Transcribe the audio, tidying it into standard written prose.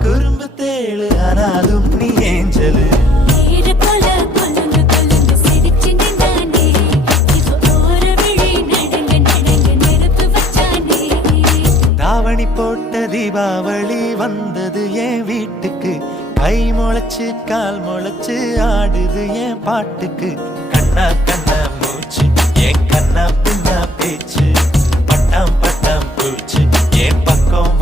குறும்பு தேழு ஆனாலும் நீ ஏஞ்சலு தாவணி போட்ட தீபாவளி வந்தது என் வீட்டுக்கு கை முளைச்சு கால் முளைச்சு ஆடுது என் பாட்டுக்கு கண்ணா கண்ணா மூச்சு என் கண்ணா பின்னா பேச்சு பட்டாம் பட்டாம் பூச்சு என் பக்கம்